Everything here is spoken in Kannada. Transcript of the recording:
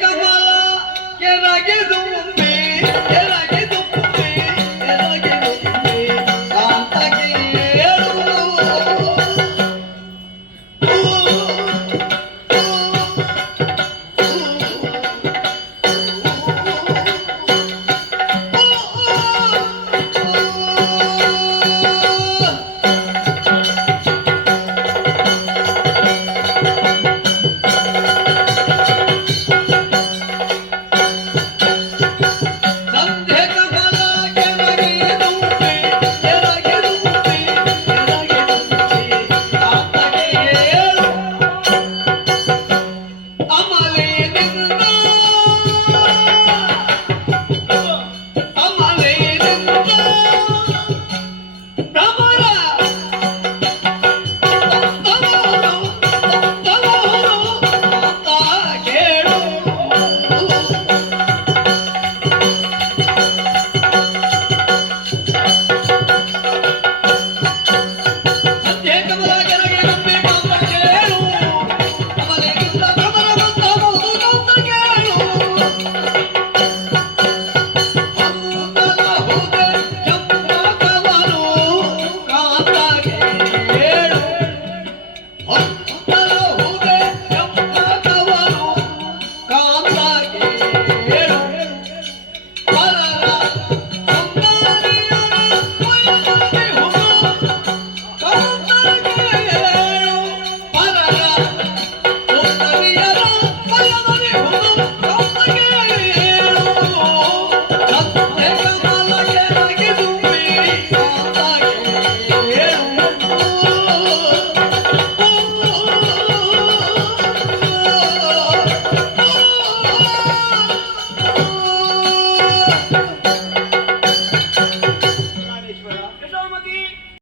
ಕಮಲ ಕೆರಗಿದು